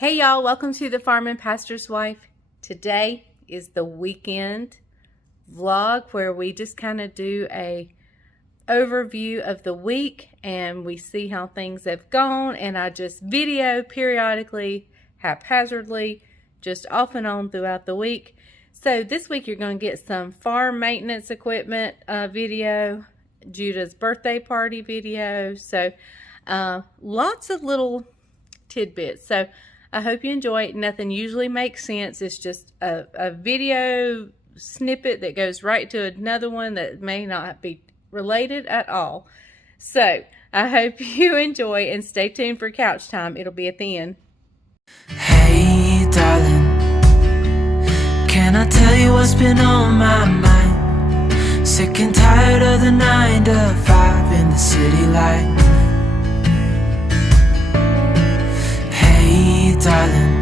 Hey y'all, welcome to the Farm and Pastor's Wife. Today is the weekend vlog where we just kind of do a overview of the week and we see how things have gone, and I just video periodically, haphazardly, just off and on throughout the week. So this week you're going to get some farm maintenance equipment video, Judah's birthday party video, so lots of little tidbits. So I hope you enjoy it. Nothing usually makes sense. It's just a video snippet that goes right to another one that may not be related at all. So I hope you enjoy and stay tuned for couch time. It'll be at the end. Hey darling, can I tell you what's been on my mind? Sick and tired of the 9 to 5 in the city life. Darling,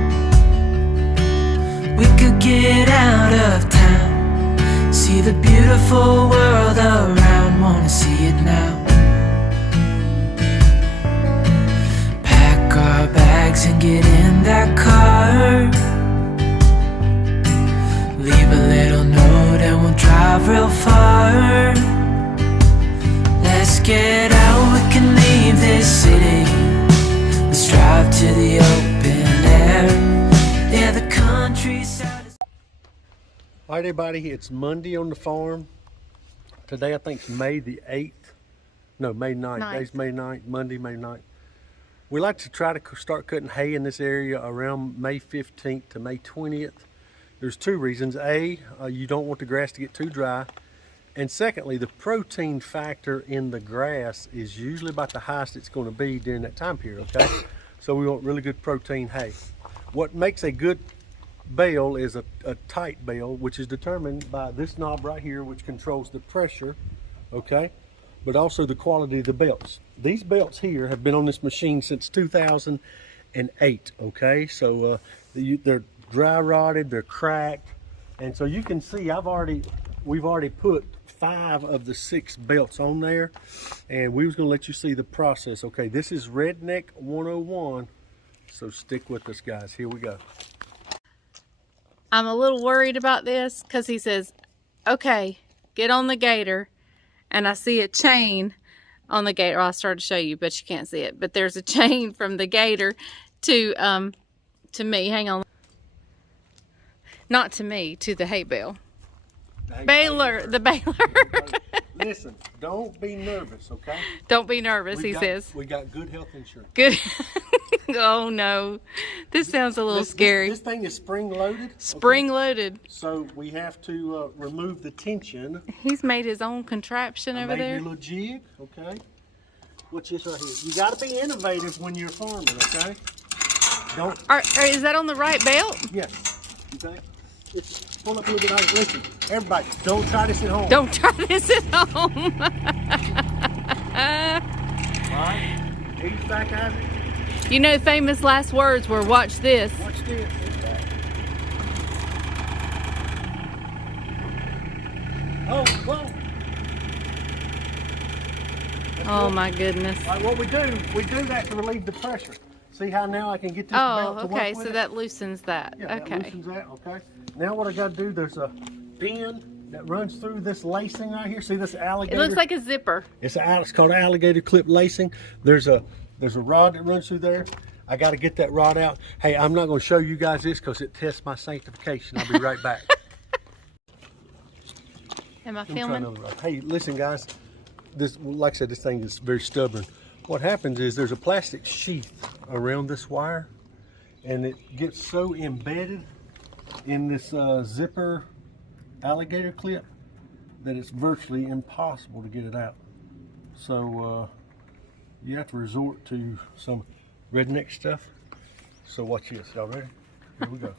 we could get out of town, see the beautiful world around, wanna see it now. Pack our bags and get in that car, leave a little note and we'll drive real far. Let's get out, we can leave this city, let's drive to the open. Yeah, the countryside is... All right, everybody, it's Monday on the farm. Today, I think it's May the 8th. No, May 9th. Today's May 9th, Monday, May 9th. We like to try to start cutting hay in this area around May 15th to May 20th. There's two reasons. A, you don't want the grass to get too dry. And secondly, the protein factor in the grass is usually about the highest it's going to be during that time period, okay? So we want really good protein hay. What makes a good bale is a tight bale, which is determined by this knob right here, which controls the pressure, okay? But also the quality of the belts. These belts here have been on this machine since 2008, okay? So they're dry rotted, they're cracked. And so you can see we've already put 5 of the 6 belts on there, and we was going to let you see the process. Okay, this is Redneck 101, so stick with us, guys. Here we go. I'm a little worried about this because he says, okay, get on the gator, and I see a chain on the gator. I'll start to show you, but you can't see it, but there's a chain from the gator to me. Hang on. Not to me, to the hay bale. Baler, the baler. Listen, don't be nervous, okay? Don't be nervous, he says. We got good health insurance. Good. Oh no, this sounds a little scary. This thing is spring loaded. Spring loaded. So we have to remove the tension. He's made his own contraption over there. Made your little jig, okay? What's this right here? You got to be innovative when you're farming, okay? Don't. Is that on the right belt? Yes. Okay. Pull up a little bit higher. Listen, everybody, don't try this at home. Don't try this at home. Alright, ease back, Isaac. You know, famous last words were, watch this. Watch this. Oh, whoa. Oh my goodness. All right, what we do that to relieve the pressure. See how now I can get this belt to work okay, with so it? that loosens that. Yeah, okay. that loosens that, okay. Now what I got to do, there's a pin that runs through this lacing right here. See this alligator? It looks like a zipper. It's called alligator clip lacing. There's a rod that runs through there. I got to get that rod out. Hey, I'm not going to show you guys this because it tests my sanctification. I'll be right back. Am I filming? Hey, listen guys, this, like I said, this thing is very stubborn. What happens is there's a plastic sheath around this wire, and it gets so embedded in this zipper alligator clip that it's virtually impossible to get it out. So you have to resort to some redneck stuff. So watch this. Y'all ready? Here we go.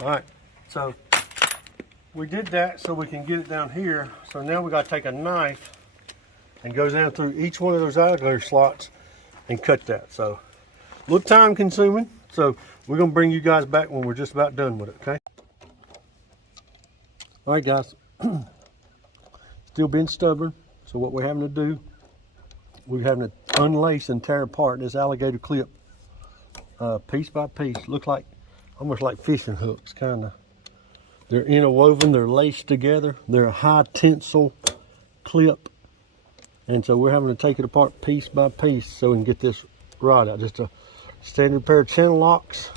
All right, so we did that so we can get it down here. So now we got to take a knife and go down through each one of those eyeglass slots and cut that. So a little time consuming. So we're gonna bring you guys back when we're just about done with it, okay? All right, guys. Still being stubborn. So what we're having to do, we're having to unlace and tear apart this alligator clip piece by piece. Look like, almost like fishing hooks, kind of. They're interwoven, they're laced together. They're a high tensile clip. And so we're having to take it apart piece by piece so we can get this rod out. Just a standard pair of channel locks.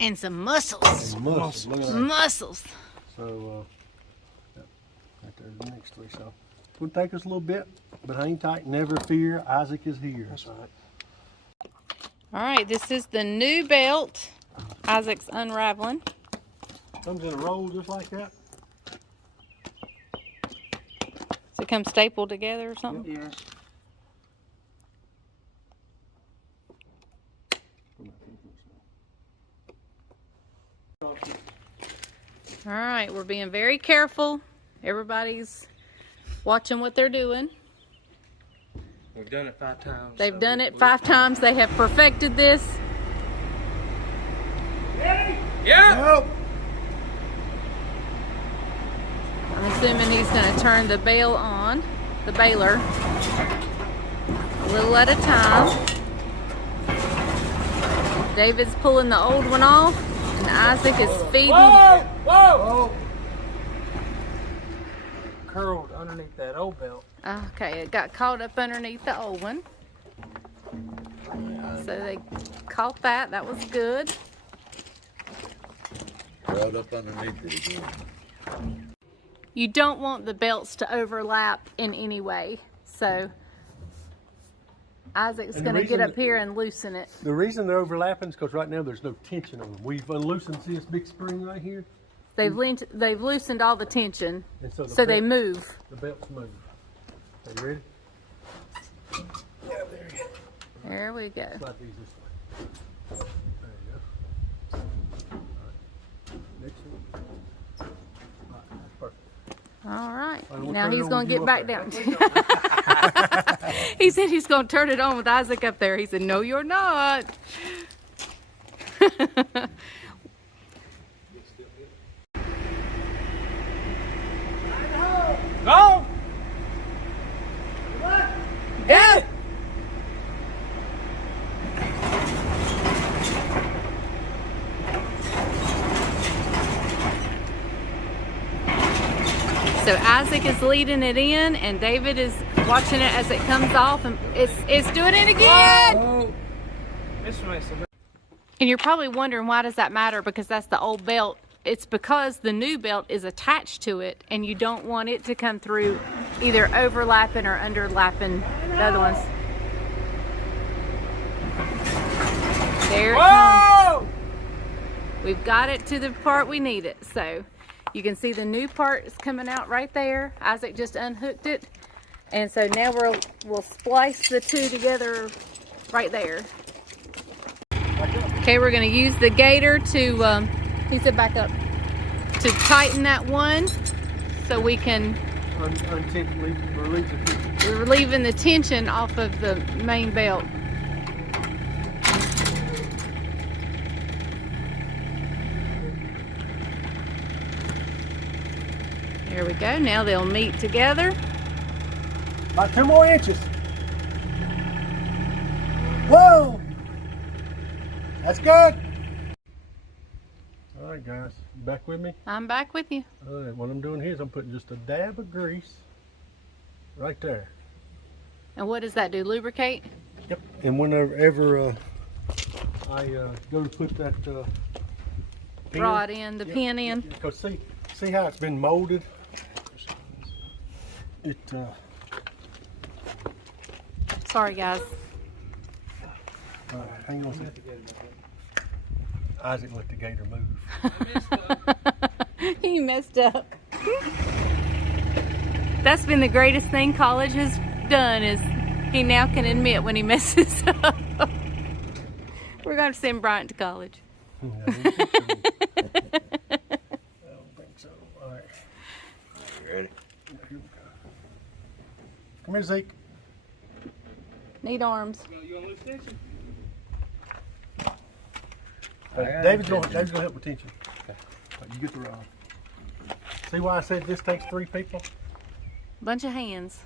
And some muscles. And muscles. Look at that. Muscles. So, right there's the next three. So, it's going to take us a little bit, but hang tight. Never fear. Isaac is here. That's right. All right, this is the new belt. Isaac's unraveling. Comes in a roll just like that. Does it come stapled together or something? Yes. All right, we're being very careful. Everybody's watching what they're doing. We've done it 5 times. They've done it 5 times. They have perfected this. Yeah! I'm assuming he's going to turn the baler on, the baler, a little at a time. David's pulling the old one off, and Isaac is feeding. Whoa! Whoa! Curled underneath that old belt. Okay, it got caught up underneath the old one. So they caught that. That was good. Right up underneath it again. You don't want the belts to overlap in any way. So Isaac's going to get up here and loosen it. The reason they're overlapping is because right now there's no tension on them. We've unloosened this big spring right here. They've loosened all the tension, And so, so they move. The belts move. Are you ready? There we go. Slide these this way. There you go. All right. Next one. All right, that's perfect. All right. We'll Now turn it he's on going with to you get up back down. He said he's going to turn it on with Isaac up there. He said, no, you're not. Go! Go! So Isaac is leading it in, and David is watching it as it comes off, and it's doing it again. Oh. This one. And you're probably wondering, why does that matter? Because that's the old belt. It's because the new belt is attached to it, and you don't want it to come through either overlapping or underlapping the other ones. There it comes. We've got it to the part we need it. So you can see the new part is coming out right there. Isaac just unhooked it. And so now we'll splice the two together right there. Okay, we're going to use the gator to, he said back up, to tighten that one so we can, we're relieving the tension off of the main belt. There we go. Now they'll meet together. About 2 more inches. Whoa! That's good. All right, guys, you back with me? I'm back with you. All right, what I'm doing here is I'm putting just a dab of grease right there. And what does that do? Lubricate? Yep. And whenever I go to put that pin, Rod in, the pin in. Because see how it's been molded? It Sorry, guys. all right, hang on a second. Isaac let the gator move. He messed up. That's been the greatest thing college has done, is he now can admit when he messes up. We're going to send Bryant to college. Yeah, Come here, Zeke. Need arms. David's gonna help with tension. Okay. You get the rod. See why I said this takes 3 people? Bunch of hands.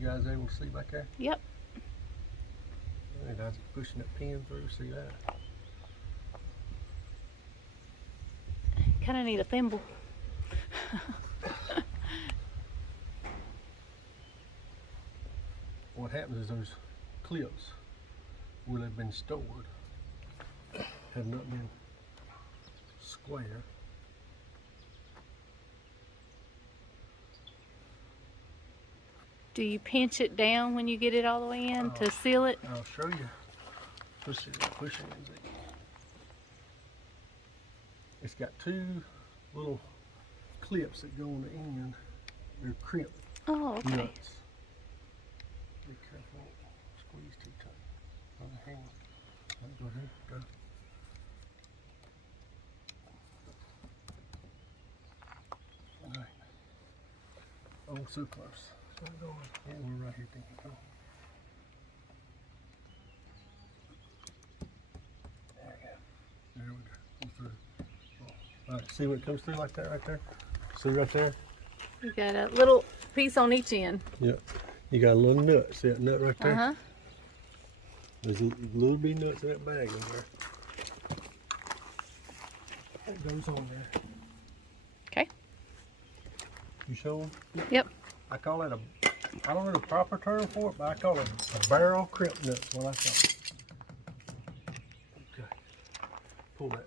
You guys able to see back there? Yep. And I was pushing that pin through, see that? Kind of need a thimble. What happens is those clips will have been stored, have not been square. Do you pinch it down when you get it all the way in to seal it? I'll show you. Push it, push it. It's got 2 little clips that go on the end. They're crimp Oh, okay. nuts. Be careful, squeeze too tight. On the hand. Go ahead, go. All right. Oh, so close. So we're going. Yeah, we're right here. Go. There we go. There we go. Go through. All right, see when it comes through like that right there? See right there? You got a little piece on each end. Yep. You got a little nut. See that nut right there? Uh-huh. There's a little bitty nuts in that bag over there. That goes on there. Okay. You show them? Yep. I call it I don't know the proper term for it, but I call it a barrel crimp nut. That's what I call it. Okay. Pull that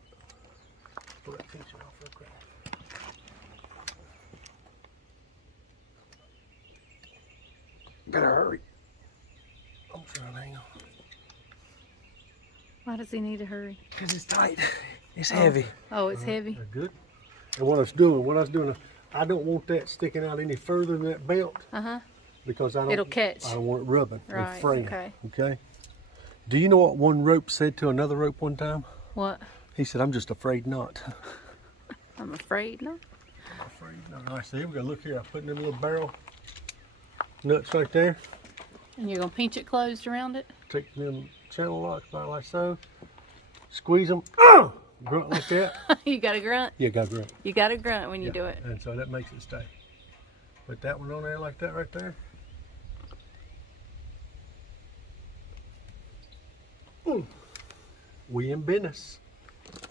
tension off real quick. Better hurry. I'm trying to hang on. Why does he need to hurry? Because it's tight. It's heavy. Oh, it's heavy. Good. And what I was doing, I don't want that sticking out any further than that belt. Uh-huh. Because It'll catch. I don't want it rubbing Right, and fraying. okay. Okay. Do you know what one rope said to another rope one time? What? He said, "I'm just afraid not." I'm afraid not. I'm afraid not. All right, so here we go. Look here. I put in them little barrel nuts right there. And you're going to pinch it closed around it? Take them channel locks about like so. Squeeze them. Grunt like that. You got to grunt? Yeah, got grunt. You got to grunt when you do it. And so that makes it stay. Put that one on there like that right there. We in business.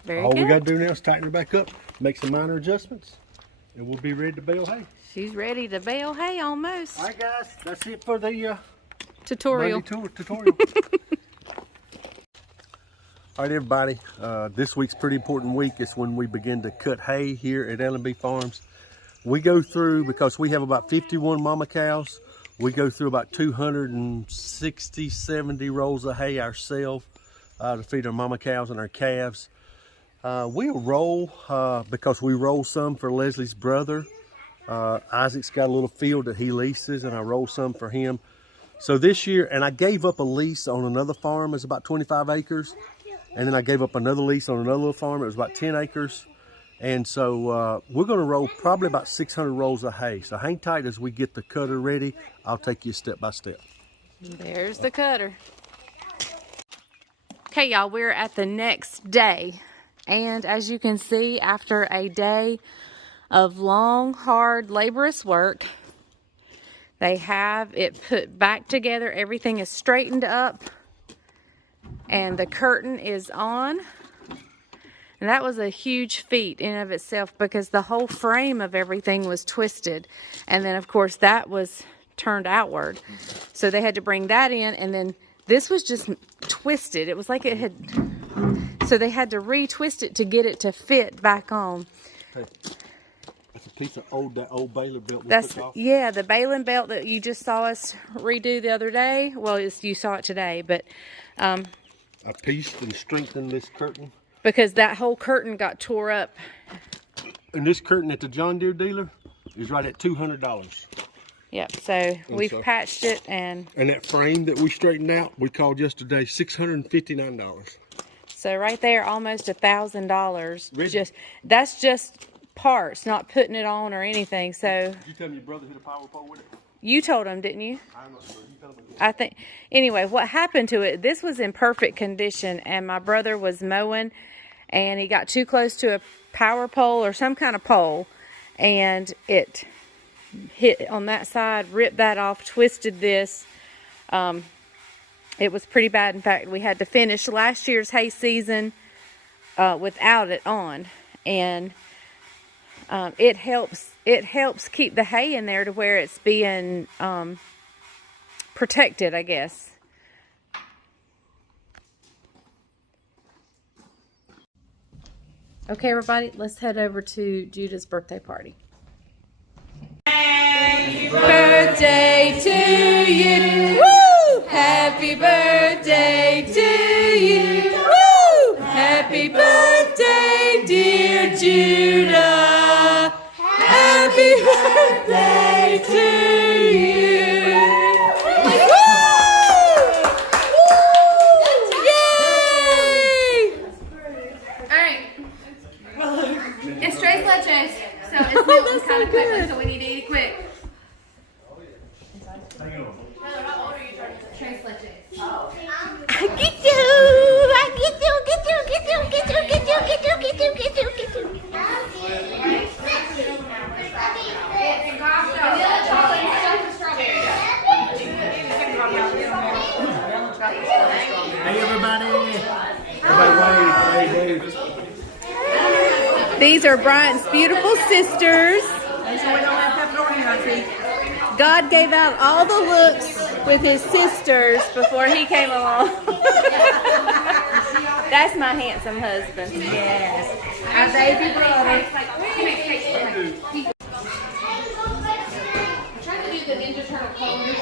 Very All good. we got to do now is tighten her back up, make some minor adjustments, and we'll be ready to bale hay. She's ready to bale hay almost. All right, guys, that's it for the Tutorial. tutorial. All right, everybody, this week's pretty important week. It's when we begin to cut hay here at L&B Farms. We go through, because we have about 51 mama cows, we go through about 260, 70 rolls of hay ourselves to feed our mama cows and our calves. We'll roll because we roll some for Leslie's brother. Isaac's got a little field that he leases, and I roll some for him. So this year, and I gave up a lease on another farm. It's about 25 acres. And then I gave up another lease on another little farm. It was about 10 acres. And so we're going to roll probably about 600 rolls of hay. So hang tight as we get the cutter ready. I'll take you step by step. There's the cutter. Okay, y'all, we're at the next day. And as you can see, after a day of long, hard, laborious work, they have it put back together. Everything is straightened up. And the curtain is on. And that was a huge feat in and of itself, because the whole frame of everything was twisted. And then, of course, that was turned outward. So they had to bring that in, and then this was just twisted. It was like it had... So they had to retwist it to get it to fit back on. Hey, that's a piece of that old baler belt we took off. Yeah, the baling belt that you just saw us redo the other day. Well, you saw it today, but... I pieced and strengthened this curtain. Because that whole curtain got tore up And this curtain at the John Deere dealer is right at $200. Yep, so we've patched it, and that frame that we straightened out, we called yesterday $659. so right there, almost $1,000. That's just parts, not putting it on or anything. So Did you tell me your brother hit a power pole with it? you told him, didn't you? I'm not sure. You told me. I think, anyway, what happened to it, this was in perfect condition, and my brother was mowing, and he got too close to a power pole or some kind of pole, and it hit on that side, ripped that off, twisted this. It was pretty bad. In fact, we had to finish last year's hay season without it on, and it helps keep the hay in there to where it's being protected, I guess. Okay, everybody, let's head over to Judah's birthday party. Happy birthday to you. Woo! Happy birthday to you. Woo! Happy birthday, dear Judah. Happy birthday to you. Woo! Yay! All right. It's tres leches, so it's milk kind of quickly, so we need to eat it quick. Tres leches. I get you! I get you! Get you! Get you! Get you! Get you! Get you! Get you! Get you! Get you! Vanilla chocolate and stuff with strawberry. Hey, everybody. Everybody wave. These are Bryant's beautiful sisters. God gave out all the looks with his sisters before he came along. That's my handsome husband. Yes. Our baby brother. I'm trying to do the Ninja Turtle pose.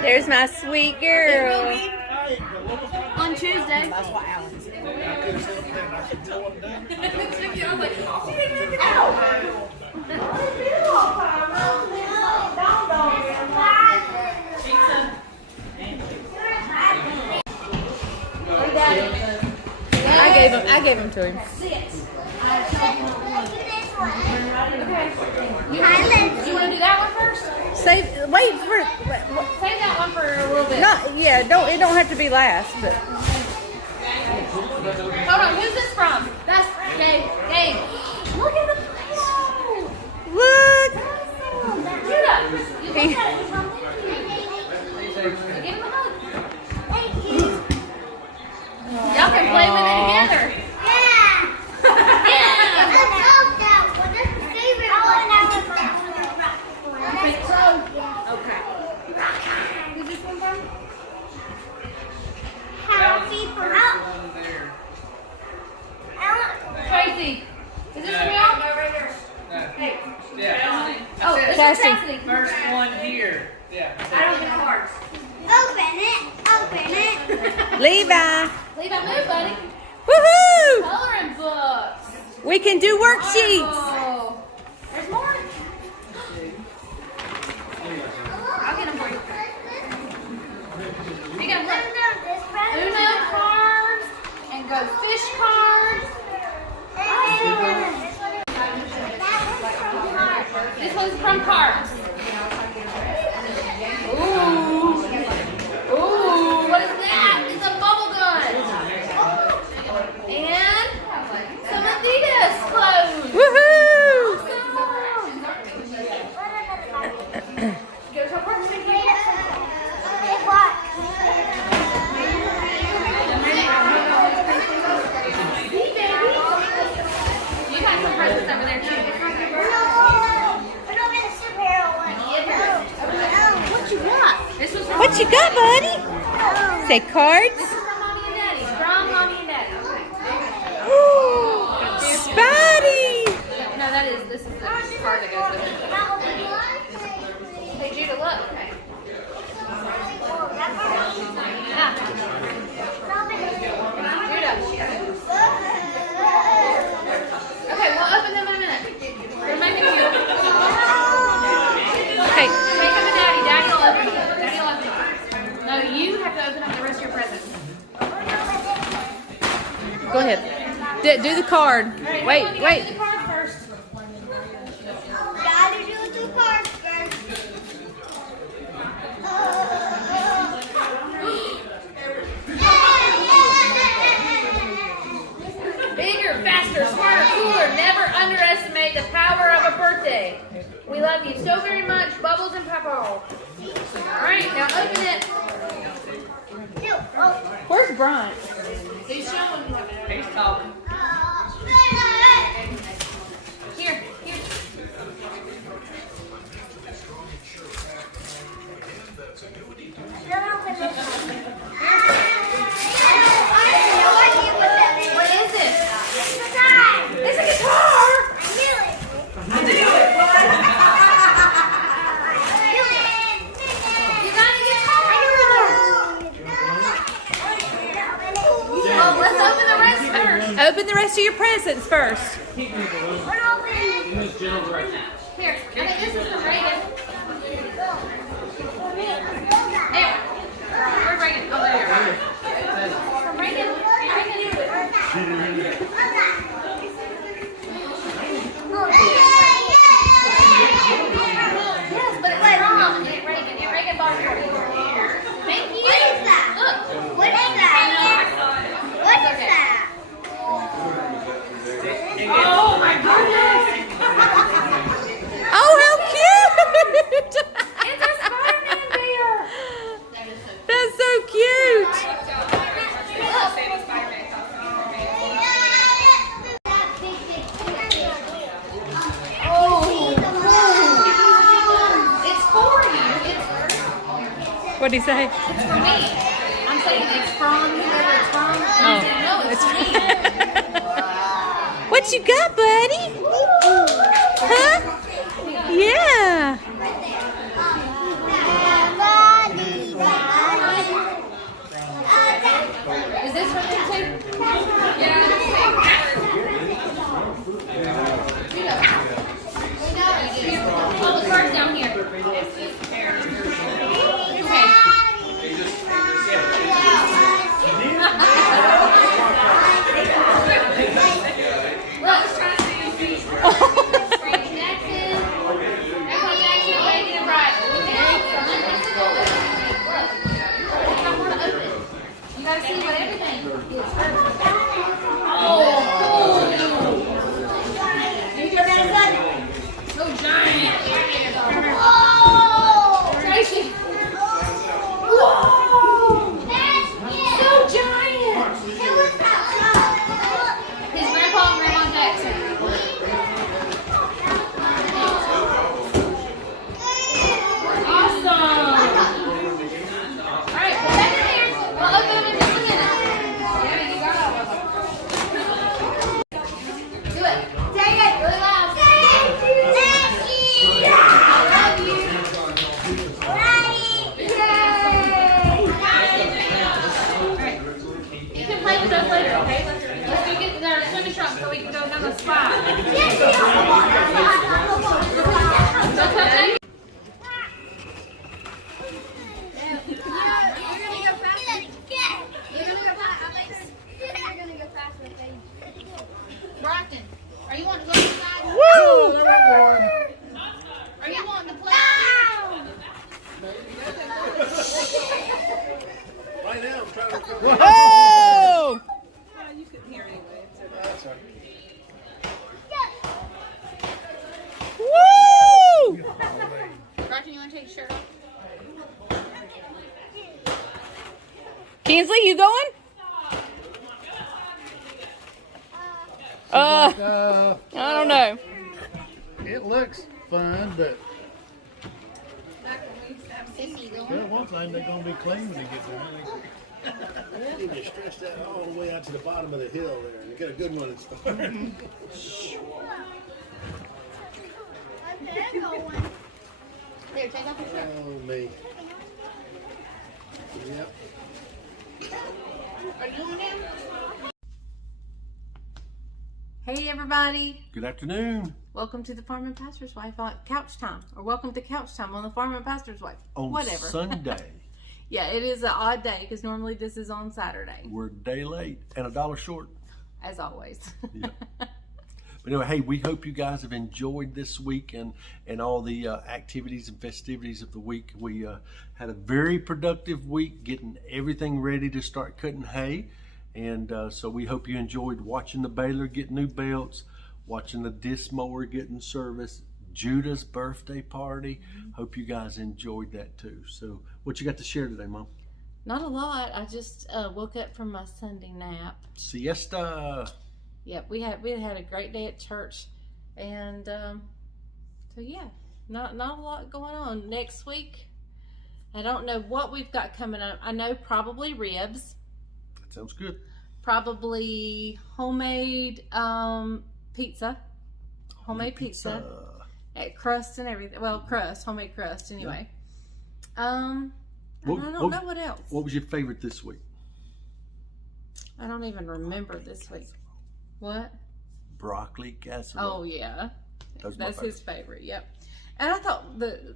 There's my sweet girl. On Tuesday. I gave him to him. You want to do that one first? Wait for Save that one for a little bit. it don't have to be last, but Hold on, who's this from? That's Gabe. Gabe. Look at the photo. look. Judah, you look at it. Give him a hug. Thank you. Y'all can play with it together. Tracy, is this from y'all? Hey. Oh, this is Chastity. First one here. Yeah. I don't get cards. Open it. Levi. Leave that move, buddy. Woohoo! Coloring books. We can do worksheets. Oh, there's more. I'll get them for you. You got Uno cards and go fish cards. This one's from cards. Ooh. Ooh, what is that? It's a bubble gun. And some Adidas clothes. Woohoo! Go to work. You got some presents over there too. What you got? This was from What you got, buddy? Say cards. This is from Mommy and Daddy. From Mommy and Daddy. Spidey. No, this is the card that goes with it. Hey, Judah, look. it. Do the card. Wait. Do the card first. Gotta do the cards first. Bigger, faster, smarter, cooler. Never underestimate the power of a birthday. We love you so very much, Bubbles and Papa. Alright, now open it. Where's Brian? He's showing you. He's talking. Here. What is it? It's a guitar! I knew it! You got a guitar! Well, let's open the rest first. Open the rest of your presents first. Here, I think this is from Reagan. There. Where's Reagan? Oh, there. From Reagan. Yes, but it's wrong. Aunt Reagan bought it for you. Thank you. What is that? Look. What is that? What is that? Oh my goodness. Oh, how cute! It's a Spider-Man bear. That's so cute. It's for you. What'd he say? It's for me. I'm saying it's from whoever it's from. Oh, No, it's for me. What you got, buddy? Huh? Yeah. Is this from you too? Yeah. Oh, the card's down here. Okay. Look. You gotta see what everything is. Oh, so giant. Tracy. Whoa! So giant. His grandpa and grandma Jackson. Awesome. All right, put that in there. We'll open them in just a minute. Yeah, you got all of them. Do it. Say it really loud. I love you. Alright. You can play with those later, okay? Let's go get the swimming trunk so we can go down the spa. So come back. Brockton, are you wanting to go inside? Woo! Are you wanting to play? Right now, I'm trying to. Whoa! Woo! Brockton, you want to take your shirt off? Kinsley, you going? I don't know. It looks fun, but Sissy, go well, one thing they're gonna be clean when they get there. I need to stretch that all the way out to the bottom of the hill there and get a good one and start. There, take off your shirt. Oh, me. Yep. Are you on him? Hey, everybody. Good afternoon. Welcome to the Farm and Pastor's Wife Couch Time. Or welcome to Couch Time on the Farm and Pastor's Wife. On Whatever. Sunday. Yeah, it is an odd day because normally this is on Saturday. We're a day late and $1 short. as always. Yeah. But anyway, hey, we hope you guys have enjoyed this week and all the activities and festivities of the week. We had a very productive week getting everything ready to start cutting hay. And so we hope you enjoyed watching the baler get new belts, watching the disc mower getting service, Judah's birthday party. Hope you guys enjoyed that too. So what you got to share today, Mom? Not a lot. I just woke up from my Sunday nap. Siesta. Yep, we had a great day at church, and so yeah, not a lot going on. Next week, I don't know what we've got coming up. I know probably ribs. That sounds good. Probably homemade pizza. Homemade pizza. At crust and everything. Well, homemade crust anyway. Yeah. I don't know what else. What was your favorite this week? I don't even remember this week. What? Broccoli casserole. Oh yeah, that's his favorite. Yep. And I thought the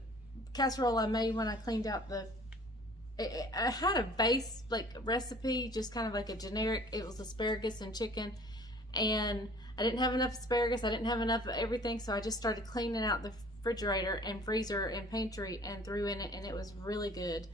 casserole I made when I cleaned out I had a base recipe, just kind of like a generic. It was asparagus and chicken, and I didn't have enough asparagus. I didn't have enough of everything, so I just started cleaning out the refrigerator and freezer and pantry and threw in it, and it was really good.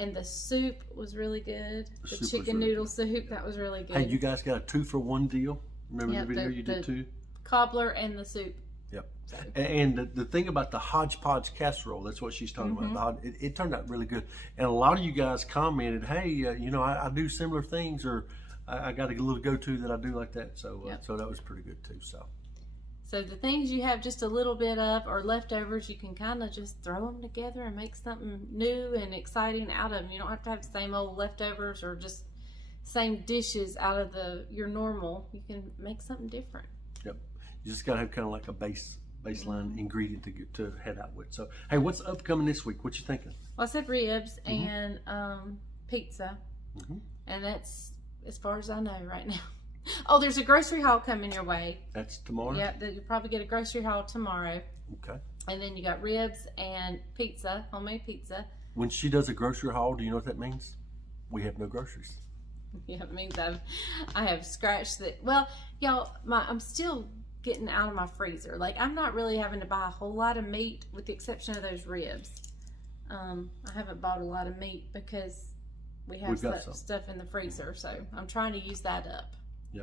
And the soup was really good. The chicken noodle soup, that was really good. Hey, you guys got a 2-for-1 deal? Remember the video you did too? Cobbler and the soup. Yep. And the thing about the hodgepodge casserole, that's what she's talking about. It turned out really good. And a lot of you guys commented, hey, I do similar things, or I got a little go-to that I do like that. So so that was pretty good too. So the things you have just a little bit of or leftovers, you can kind of just throw them together and make something new and exciting out of them. You don't have to have the same old leftovers or just same dishes out of your normal. You can make something different. Yep. You just got to have kind of like a baseline ingredient to head out with. So, hey, what's upcoming this week? What you thinking? Well, I said ribs and pizza. And that's as far as I know right now. Oh, there's a grocery haul coming your way. That's tomorrow? Yep, you'll probably get a grocery haul tomorrow. Okay. And then you got ribs and pizza, homemade pizza. When she does a grocery haul, do you know what that means? We have no groceries. Yeah, it means I have scratched that. Well, y'all, I'm still getting out of my freezer. I'm not really having to buy a whole lot of meat with the exception of those ribs. I haven't bought a lot of meat because we have stuff in the freezer, so I'm trying to use that up. Yeah.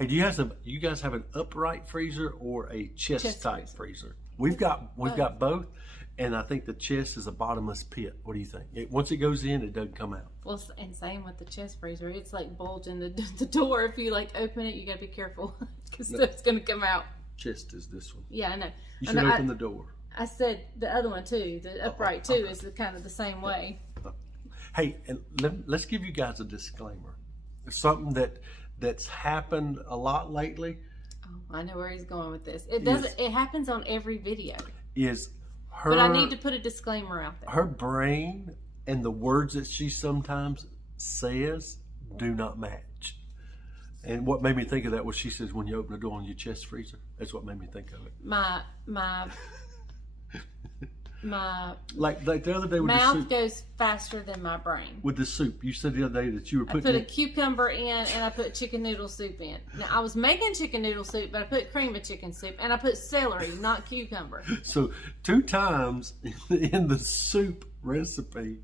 Hey, do you guys have an upright freezer or a chest type freezer? We've got both, and I think the chest is a bottomless pit. What do you think? Once it goes in, it doesn't come out. Well, and same with the chest freezer. It's like bulging the door. If you open it, you gotta be careful because stuff's gonna come out. Chest is this one. Yeah, I know. You should open the door. I said the other one too. The upright too is kind of the same way. Hey, and let's give you guys a disclaimer. It's something that's happened a lot lately. Oh, I know where he's going with this. It happens on every video. But I need to put a disclaimer out there. Her brain and the words that she sometimes says do not match. And what made me think of that was she says when you open the door on your chest freezer. That's what made me think of it. My like the other day with mouth the soup, goes faster than my brain. With the soup, you said the other day that you were putting. I put a cucumber in and I put chicken noodle soup in. Now I was making chicken noodle soup, but I put cream of chicken soup and I put celery, not cucumber. So 2 times in the soup recipe,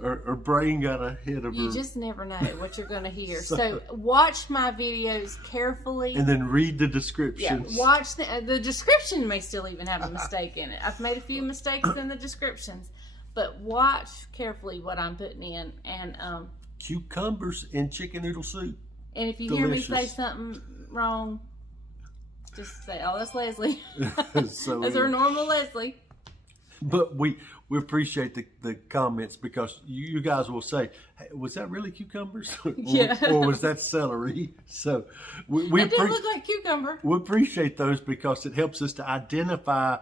her brain got ahead of her. You just never know what you're going to hear. So watch my videos carefully. And then read the descriptions. Yeah, watch the description may still even have a mistake in it. I've made a few mistakes in the descriptions. But watch carefully what I'm putting in. And cucumbers in chicken noodle soup. And if you hear me say something wrong, just say, oh, that's Leslie. That's our normal Leslie. But we appreciate the comments because you guys will say, hey, was that really cucumbers? or was that celery? So it did look like cucumber. We appreciate those because it helps us to identify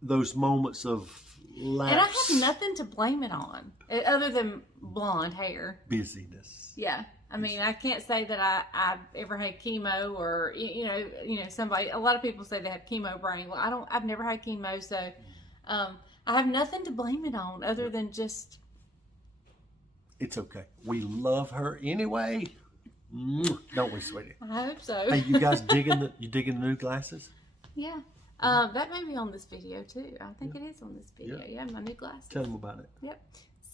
those moments of lapse. And I have nothing to blame it on other than blonde hair. Busyness. Yeah. I mean, I can't say that I've ever had chemo or, you know, somebody, a lot of people say they have chemo brain. Well, I've never had chemo. So, I have nothing to blame it on other than just. It's okay. We love her anyway. Don't we, sweetie? I hope so. Hey, you guys digging the new glasses? Yeah. That may be on this video too. I think it is on this video. Yeah, my new glasses. Tell them about it. Yep.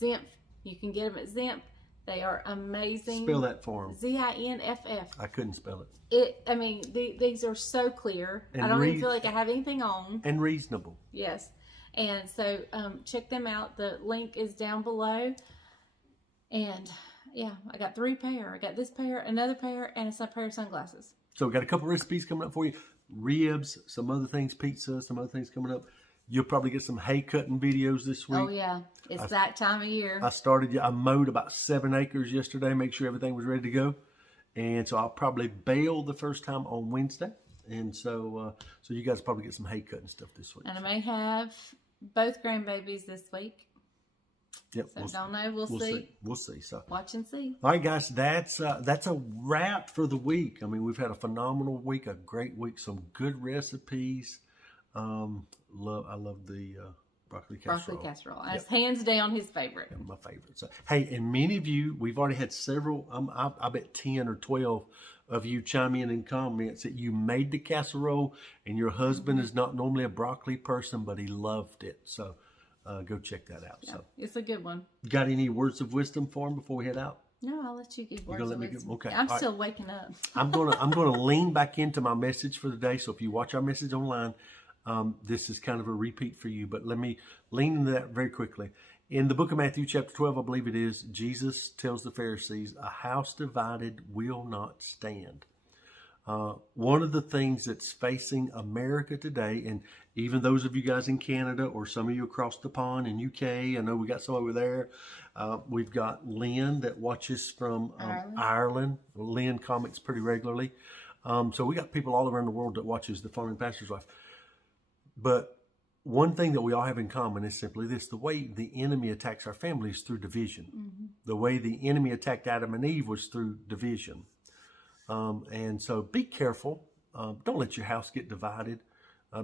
Zinf. You can get them at Zinf. They are amazing. Spell that for them. Zinff. I couldn't spell it. These are so clear. And I don't even feel like I have anything on. And reasonable. Yes. And so check them out. The link is down below. And yeah, I got 3 pair. I got this pair, another pair, and a pair of sunglasses. So we got a couple recipes coming up for you. Ribs, some other things, pizza, some other things coming up. You'll probably get some hay cutting videos this week. Oh yeah, it's that time of year. I mowed about 7 acres yesterday, make sure everything was ready to go. And so I'll probably bale the first time on Wednesday. And so you guys probably get some hay cutting stuff this week. And I may have both grandbabies this week. Yep. So don't know. We'll see. We'll see. So watch and see. All right, guys. That's a wrap for the week. I mean, we've had a phenomenal week, a great week, some good recipes. I love the broccoli casserole. Broccoli casserole. That's hands down his favorite. Yeah, my favorite. So hey, and many of you, we've already had several. I bet 10 or 12 of you chime in comments that you made the casserole, and your husband is not normally a broccoli person, but he loved it. So. Go check that out. Yeah, so it's a good one. Got any words of wisdom for him before we head out? No, I'll let you give words of wisdom. Okay. I'm still waking up. I'm gonna lean back into my message for the day. So if you watch our message online, this is kind of a repeat for you. But let me lean into that very quickly. In the book of Matthew, chapter 12, I believe it is, Jesus tells the Pharisees, "A house divided will not stand." One of the things that's facing America today, and even those of you guys in Canada or some of you across the pond in UK, I know we got some over there. We've got Lynn that watches from Ireland. Lynn comments pretty regularly. So we got people all around the world that watches The Farming Pastor's Wife. But one thing that we all have in common is simply this: the way the enemy attacks our families through division. Mm-hmm. The way the enemy attacked Adam and Eve was through division. And so be careful. Don't let your house get divided,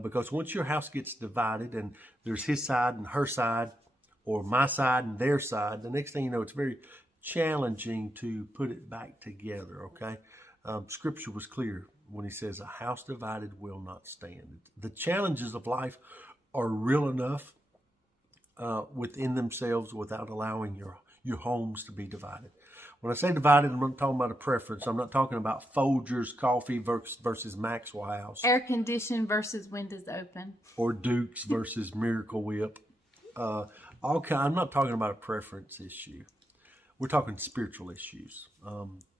because once your house gets divided and there's his side and her side, or my side and their side, the next thing you know, it's very challenging to put it back together. Okay. Scripture was clear when he says a house divided will not stand. The challenges of life are real enough within themselves without allowing your homes to be divided. When I say divided, I'm not talking about a preference. I'm not talking about Folgers coffee versus Maxwell House. Air conditioned versus windows open. Or Duke's versus Miracle Whip. I'm not talking about a preference issue. We're talking spiritual issues.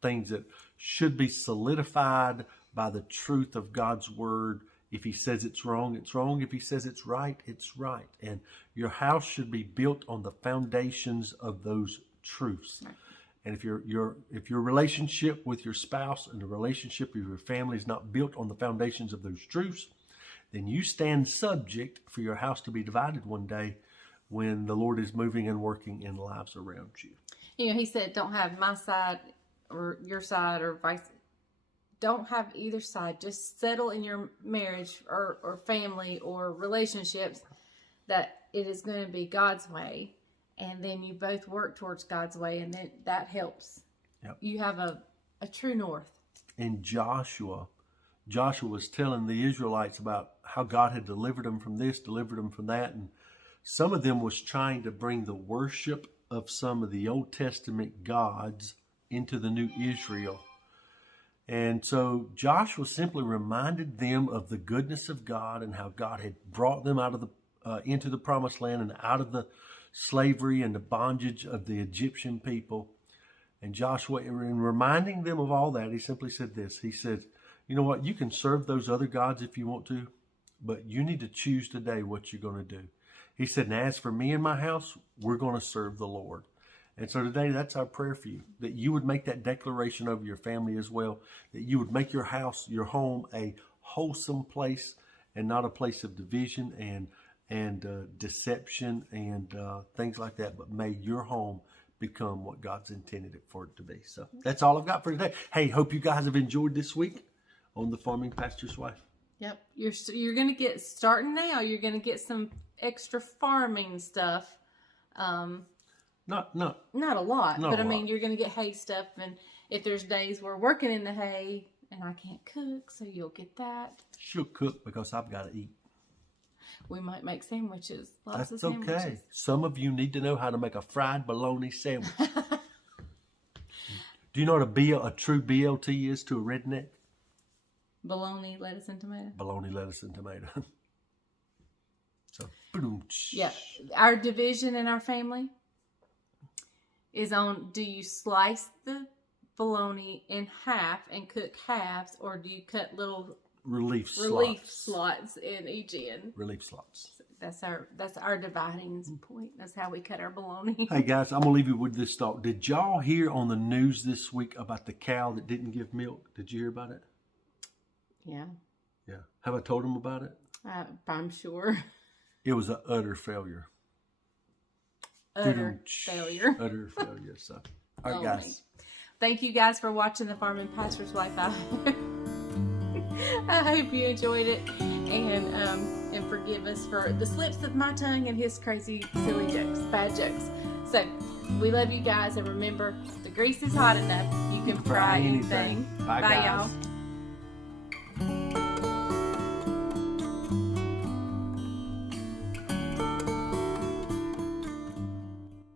Things that should be solidified by the truth of God's word. If he says it's wrong, it's wrong. If he says it's right, it's right. And your house should be built on the foundations of those truths. Right. And if your relationship with your spouse and the relationship with your family is not built on the foundations of those truths, then you stand subject for your house to be divided one day when the Lord is moving and working in lives around you. You know, he said, don't have my side or your side or vice. Don't have either side. Just settle in your marriage or family or relationships that it is going to be God's way. And then you both work towards God's way, and then that helps. Yep. You have a true north. And Joshua was telling the Israelites about how God had delivered them from this, delivered them from that. And some of them was trying to bring the worship of some of the Old Testament gods into the new Israel. And so Joshua simply reminded them of the goodness of God and how God had brought them out of into the promised land and out of the slavery and the bondage of the Egyptian people. And Joshua, in reminding them of all that, he simply said this. He said, you know what? You can serve those other gods if you want to, but you need to choose today what you're going to do. He said, and as for me and my house, we're going to serve the Lord. And so today, that's our prayer for you, that you would make that declaration over your family as well, that you would make your house, your home, a wholesome place and not a place of division and deception and things like that, but may your home become what God's intended it for it to be. So that's all I've got for today. Hey, hope you guys have enjoyed this week on The Farming Pastor's Wife. Yep, you're going to get, starting now, you're going to get some extra farming stuff. Not a lot, but I mean, you're going to get hay stuff if there's days we're working in the hay and I can't cook, so you'll get that. She'll cook because I've got to eat. We might make sandwiches. Lots of That's sandwiches. okay. Some of you need to know how to make a fried bologna sandwich. Do you know what a true BLT is to a redneck? Bologna, lettuce, and tomato. Bologna, lettuce, and tomato. So, boom. Yeah. Our division in our family is on, do you slice the bologna in half and cook halves, or do you cut little relief slots in each end? Relief slots. That's our dividing point. That's how we cut our bologna. Hey guys, I'm gonna leave you with this thought. Did y'all hear on the news this week about the cow that didn't give milk? Did you hear about it? Yeah. Yeah. Have I told them about it? I'm sure. It was an utter failure. Utter failure. Utter failure. So, all right, guys. Thank you guys for watching The Farming Pastor's Wife. I hope you enjoyed it, and forgive us for the slips of my tongue and his crazy, silly jokes, bad jokes. So, we love you guys, and remember, the grease is hot enough. You can fry anything. Bye, Bye guys. y'all.